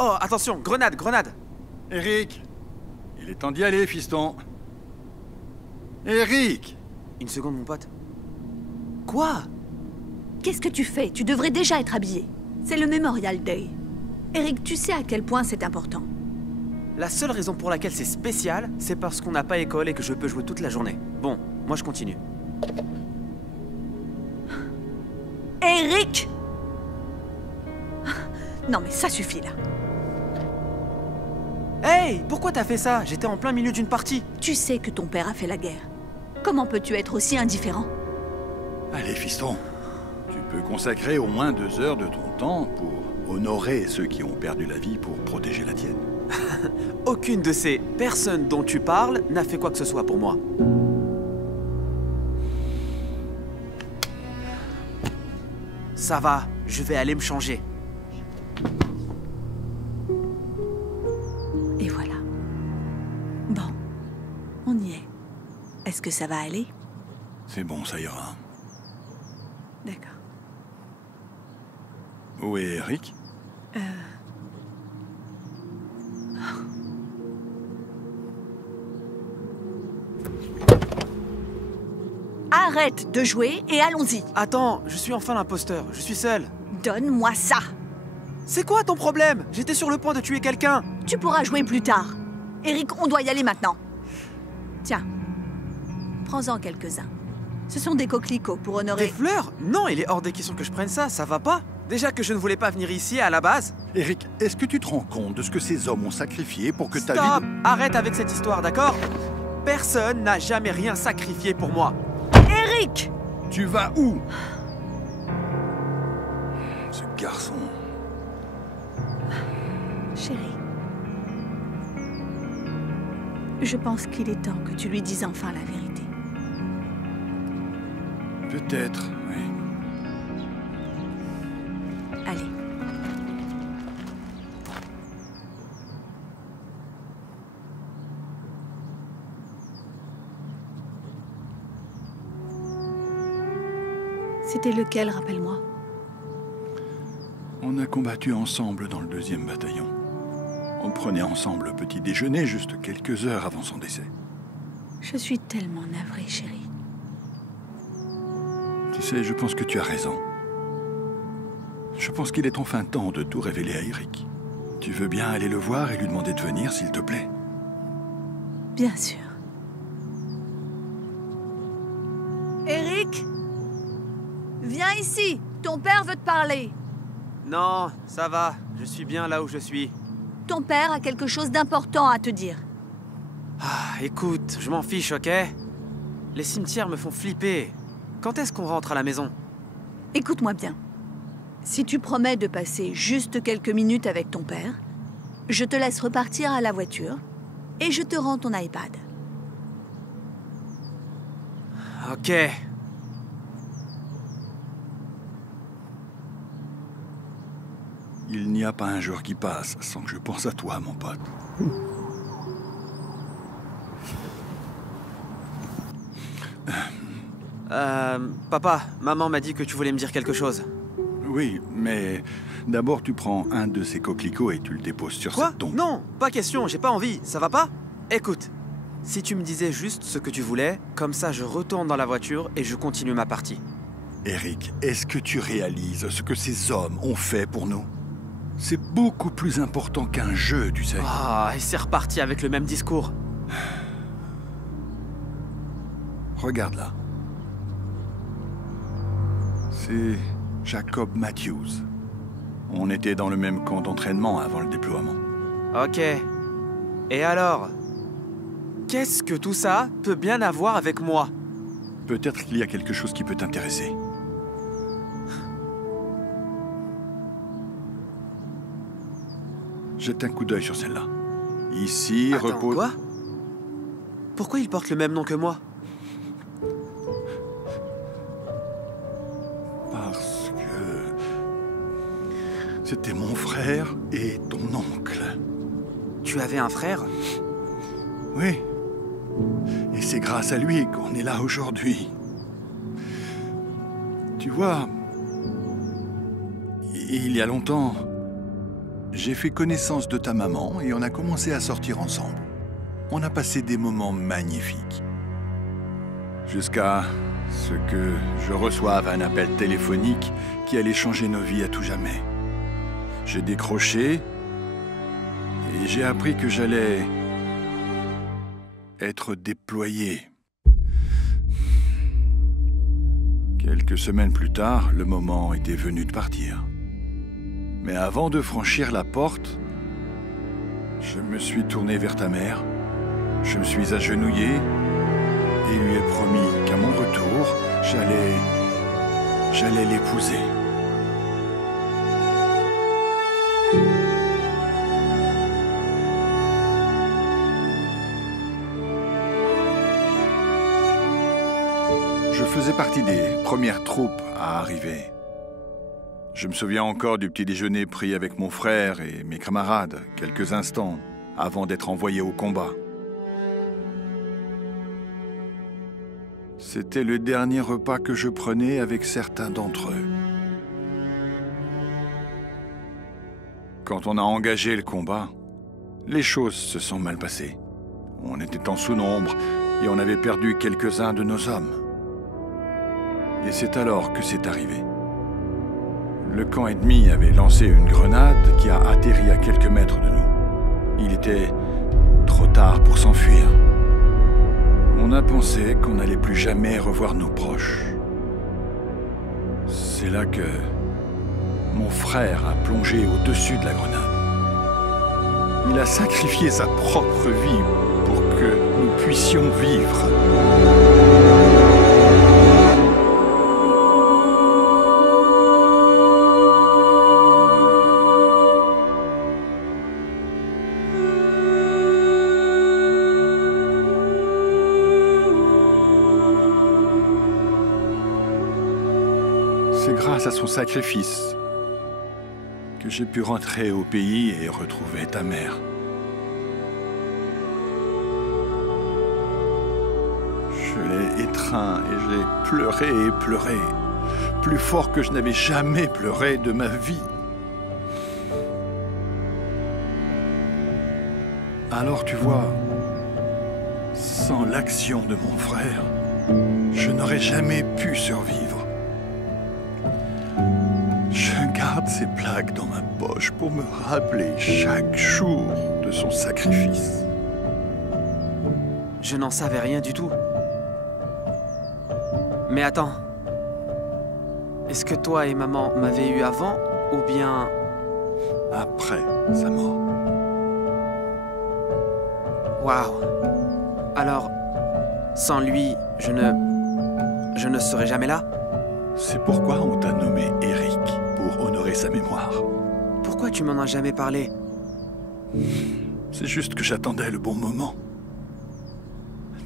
Oh, attention, grenade, grenade! Eric, il est temps d'y aller, fiston. Eric! Une seconde, mon pote. Quoi? Qu'est-ce que tu fais? Tu devrais déjà être habillé. C'est le Memorial Day. Eric, tu sais à quel point c'est important. La seule raison pour laquelle c'est spécial, c'est parce qu'on n'a pas école et que je peux jouer toute la journée. Bon, moi je continue. Eric! Non mais ça suffit là. Hey, pourquoi t'as fait ça? J'étais en plein milieu d'une partie. Tu sais que ton père a fait la guerre. Comment peux-tu être aussi indifférent? Allez, fiston. Tu peux consacrer au moins 2 heures de ton temps pour honorer ceux qui ont perdu la vie pour protéger la tienne. Aucune de ces personnes dont tu parles n'a fait quoi que ce soit pour moi. Ça va, je vais aller me changer. Et voilà. Bon, on y est. Est-ce que ça va aller? C'est bon, ça ira. D'accord. Où est Eric? Arrête de jouer et allons-y. Attends, je suis enfin l'imposteur, je suis seul. Donne-moi ça. C'est quoi ton problème? J'étais sur le point de tuer quelqu'un. Tu pourras jouer plus tard. Eric, on doit y aller maintenant. Tiens, prends-en quelques-uns. Ce sont des coquelicots pour honorer... Des fleurs? Non, il est hors des questions que je prenne ça, ça va pas. Déjà que je ne voulais pas venir ici à la base. Eric, est-ce que tu te rends compte de ce que ces hommes ont sacrifié pour que ta Stop! vie... Arrête avec cette histoire, d'accord? Personne n'a jamais rien sacrifié pour moi. Eric! Tu vas où? Ce garçon... Chérie, je pense qu'il est temps que tu lui dises enfin la vérité. Peut-être, oui. Allez. C'était lequel, rappelle-moi? On a combattu ensemble dans le 2e bataillon. On prenait ensemble le petit déjeuner juste quelques heures avant son décès. Je suis tellement navrée, chérie. Tu sais, je pense que tu as raison. Je pense qu'il est enfin temps de tout révéler à Eric. Tu veux bien aller le voir et lui demander de venir, s'il te plaît? Bien sûr. Eric? Viens ici. Ton père veut te parler. Non, ça va, je suis bien là où je suis. Ton père a quelque chose d'important à te dire. Ah, écoute, je m'en fiche, ok? Les cimetières me font flipper. Quand est-ce qu'on rentre à la maison? Écoute-moi bien. Si tu promets de passer juste quelques minutes avec ton père, je te laisse repartir à la voiture et je te rends ton iPad. Ok. Il n'y a pas un jour qui passe sans que je pense à toi, mon pote. Papa, maman m'a dit que tu voulais me dire quelque chose. Oui, mais d'abord tu prends un de ces coquelicots et tu le déposes sur Quoi? cette tombe. Non, pas question, j'ai pas envie, ça va pas? Écoute, si tu me disais juste ce que tu voulais, comme ça je retourne dans la voiture et je continue ma partie. Eric, est-ce que tu réalises ce que ces hommes ont fait pour nous? C'est beaucoup plus important qu'un jeu, tu sais. Ah, et c'est reparti avec le même discours. Regarde là. C'est Jacob Matthews. On était dans le même camp d'entraînement avant le déploiement. Ok. Et alors? Qu'est-ce que tout ça peut bien avoir avec moi? Peut-être qu'il y a quelque chose qui peut t'intéresser. Jette un coup d'œil sur celle-là. Ici Attends, repose... quoi? Pourquoi il porte le même nom que moi? Parce que... c'était mon frère et ton oncle. Tu avais un frère? Oui. Et c'est grâce à lui qu'on est là aujourd'hui. Tu vois, il y a longtemps, j'ai fait connaissance de ta maman et on a commencé à sortir ensemble. On a passé des moments magnifiques. Jusqu'à ce que je reçoive un appel téléphonique qui allait changer nos vies à tout jamais. J'ai décroché et j'ai appris que j'allais être déployé. Quelques semaines plus tard, le moment était venu de partir. Mais avant de franchir la porte, je me suis tourné vers ta mère, je me suis agenouillé et lui ai promis qu'à mon retour, j'allais l'épouser. Je faisais partie des premières troupes à arriver. Je me souviens encore du petit déjeuner pris avec mon frère et mes camarades quelques instants avant d'être envoyé au combat. C'était le dernier repas que je prenais avec certains d'entre eux. Quand on a engagé le combat, les choses se sont mal passées. On était en sous-nombre et on avait perdu quelques-uns de nos hommes. Et c'est alors que c'est arrivé. Le camp ennemi avait lancé une grenade qui a atterri à quelques mètres de nous. Il était trop tard pour s'enfuir. On a pensé qu'on n'allait plus jamais revoir nos proches. C'est là que mon frère a plongé au-dessus de la grenade. Il a sacrifié sa propre vie pour que nous puissions vivre. C'est grâce à son sacrifice que j'ai pu rentrer au pays et retrouver ta mère. Je l'ai étreint et je l'ai pleuré et pleuré, plus fort que je n'avais jamais pleuré de ma vie. Alors tu vois, sans l'action de mon frère, je n'aurais jamais pu survivre. Je garde ces plaques dans ma poche pour me rappeler chaque jour de son sacrifice. Je n'en savais rien du tout. Mais attends. Est-ce que toi et maman m'avaient eu avant ou bien... Après sa mort. Waouh. Alors, sans lui, je ne serais jamais là? C'est pourquoi on t'a nommé Eric, pour honorer sa mémoire. Pourquoi tu m'en as jamais parlé? C'est juste que j'attendais le bon moment.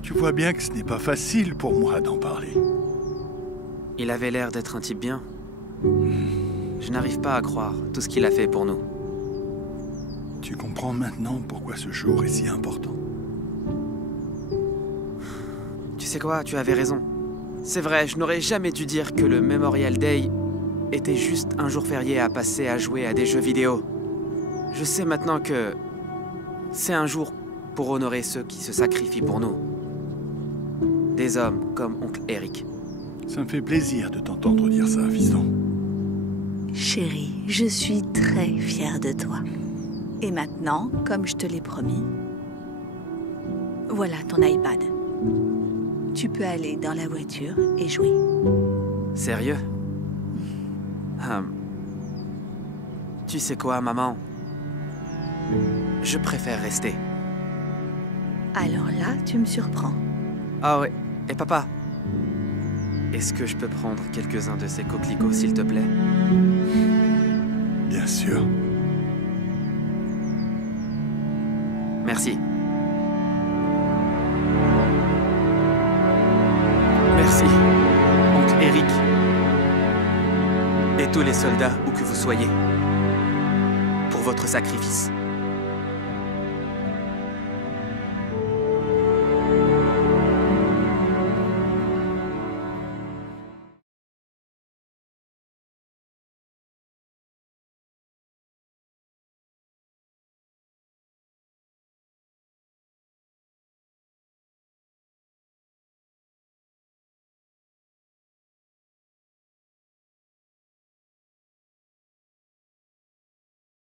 Tu vois bien que ce n'est pas facile pour moi d'en parler. Il avait l'air d'être un type bien. Je n'arrive pas à croire tout ce qu'il a fait pour nous. Tu comprends maintenant pourquoi ce jour est si important. Tu sais quoi, tu avais raison. C'est vrai, je n'aurais jamais dû dire que le Memorial Day était juste un jour férié à passer à jouer à des jeux vidéo. Je sais maintenant que c'est un jour pour honorer ceux qui se sacrifient pour nous. Des hommes comme oncle Eric. Ça me fait plaisir de t'entendre dire ça, fiston. Chérie, je suis très fière de toi. Et maintenant, comme je te l'ai promis, voilà ton iPad. Tu peux aller dans la voiture et jouer. Sérieux? Tu sais quoi, maman? Je préfère rester. Alors là, tu me surprends. Ah ouais. Et papa? Est-ce que je peux prendre quelques-uns de ces coquelicots, s'il te plaît? Bien sûr. Merci. Merci, oncle Eric. Et tous les soldats, où que vous soyez, pour votre sacrifice.